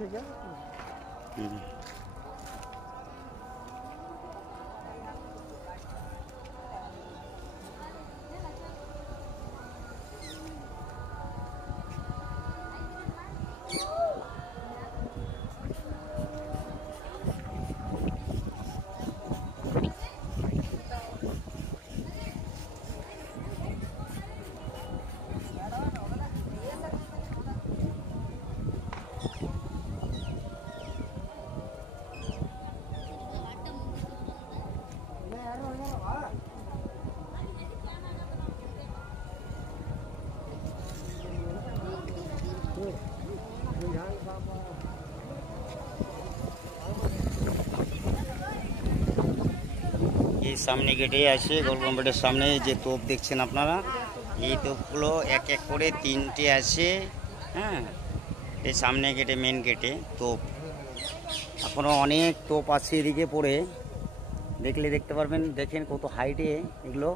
থেকে। এই সামনে গেটে আছে গোল কম্পিউটার সামনে যে তোপ দেখছেন আপনারা, এই তোপগুলো এক এক করে 3টে আছে। হ্যাঁ, এই সামনে গেটে, মেন গেটে তোপ, এখনো অনেক তোপ আছে এদিকে পড়ে, দেখলে দেখতে পারবেন। দেখেন কত হাইটে এগুলো।